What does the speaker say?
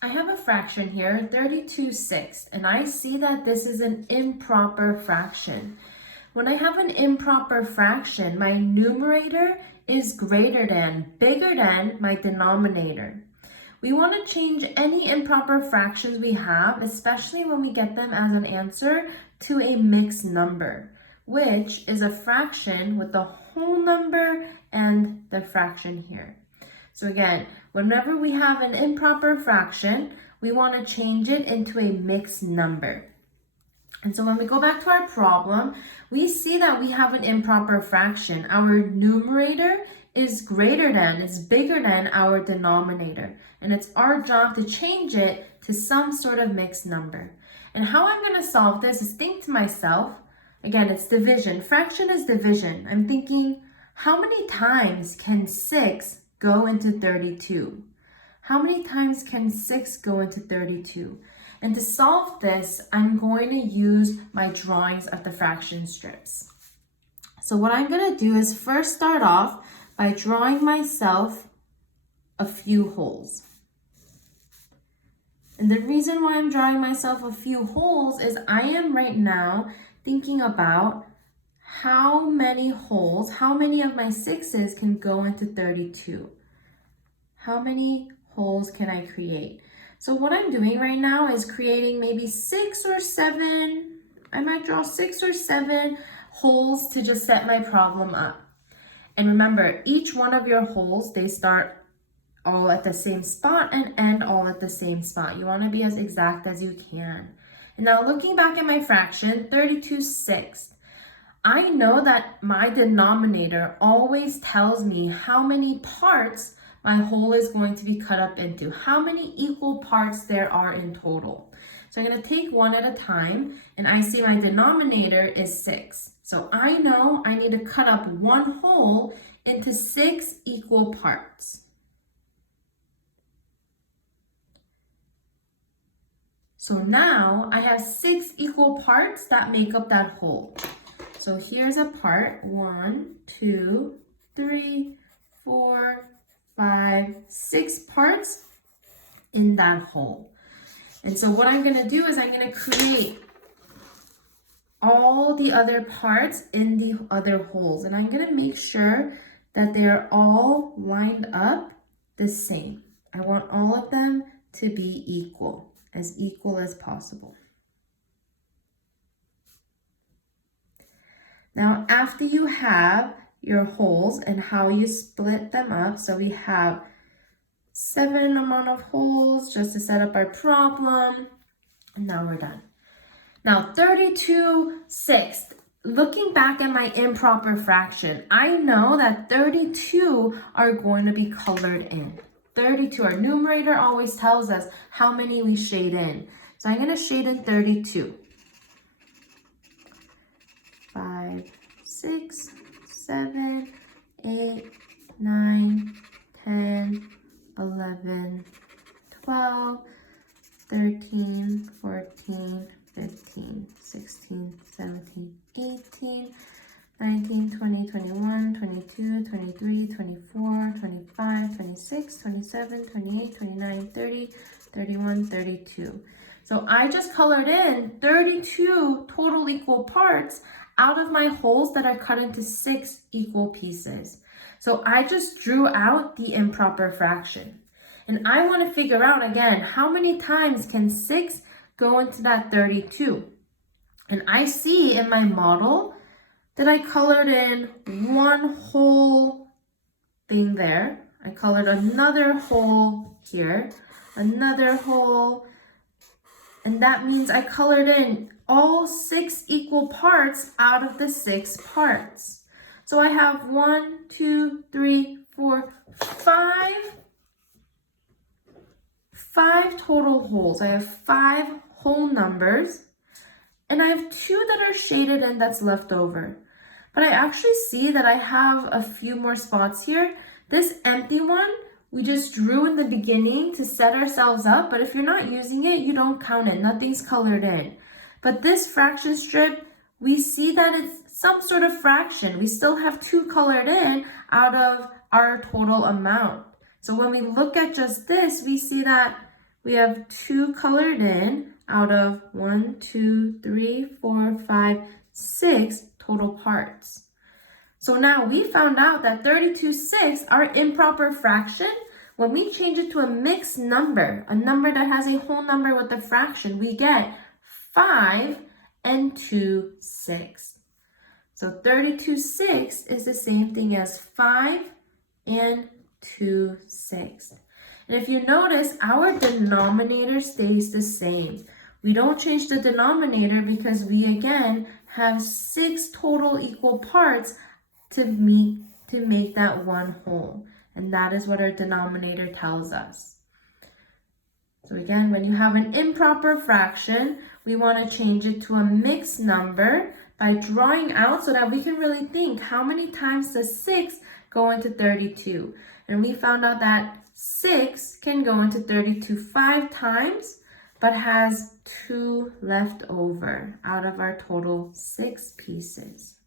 I have a fraction here, 32/6, and I see that this is an improper fraction. When I have an improper fraction, my numerator is greater than, bigger than my denominator. We want to change any improper fractions we have, especially when we get them as an answer, to a mixed number, which is a fraction with the whole number and the fraction here. So again, whenever we have an improper fraction, we want to change it into a mixed number. And so when we go back to our problem, we see that we have an improper fraction. Our numerator is greater than, is bigger than our denominator. And it's our job to change it to some sort of mixed number. And how I'm going to solve this is think to myself, again, it's division. Fraction is division. I'm thinking, how many times can 6 go into 32? How many times can 6 go into 32? And to solve this, I'm going to use my drawings of the fraction strips. So what I'm going to do is first start off by drawing myself a few holes. And the reason why I'm drawing myself a few holes is I am right now thinking about how many holes, how many of my 6s can go into 32? How many holes can I create? So what I'm doing right now is creating maybe 6 or 7, I might draw 6 or 7 holes to just set my problem up. And remember, each one of your holes, they start all at the same spot and end all at the same spot. You want to be as exact as you can. And now looking back at my fraction, 32/6. I know that my denominator always tells me how many parts my whole is going to be cut up into, how many equal parts there are in total. So I'm going to take one at a time, and I see my denominator is 6. So I know I need to cut up one whole into 6 equal parts. So now I have 6 equal parts that make up that whole. So here's a part, 1, 2, 3, 4, 5, 6 parts in that whole. And so what I'm going to do is I'm going to create all the other parts in the other holes. And I'm going to make sure that they're all lined up the same. I want all of them to be equal as possible. Now, after you have your holes and how you split them up, so we have 7 amount of holes just to set up our problem, and now we're done. Now, 32/6. Looking back at my improper fraction, I know that 32 are going to be colored in. 32, our numerator always tells us how many we shade in. So I'm going to shade in 32. 5, 6, 7, 8, 9, 10, 11, 12, 13, 14, 15, 16, 17, 18, 19, 20, 21, 22, 23, 24, 25, 26, 27, 28, 29, 30, 31, 32. So I just colored in 32 total equal parts out of my holes that are cut into 6 equal pieces. So I just drew out the improper fraction. And I want to figure out again, how many times can 6 go into that 32? And I see in my model that I colored in one whole thing there. I colored another hole here, another hole, and that means I colored in all 6 equal parts out of the 6 parts. So I have 1, 2, 3, 4, 5 total holes. I have 5 whole numbers, and I have 2 that are shaded in that's left over. But I actually see that I have a few more spots here. This empty one, we just drew in the beginning to set ourselves up, but if you're not using it, you don't count it. Nothing's colored in. But this fraction strip, we see that it's some sort of fraction. We still have 2 colored in out of our total amount. So when we look at just this, we see that we have 2 colored in out of 1, 2, 3, 4, 5, 6 total parts. So now we found out that 32/6, our improper fraction, when we change it to a mixed number, a number that has a whole number with a fraction, we get 5 and 2/6. So 32/6 is the same thing as 5 and 2/6. And if you notice, our denominator stays the same. We don't change the denominator because we, again, have 6 total equal parts to make that one whole. And that is what our denominator tells us. So again, when you have an improper fraction, we want to change it to a mixed number by drawing out so that we can really think, how many times does 6 go into 32? And we found out that 6 can go into 32 5 times, but has 2 left over out of our total 6 pieces.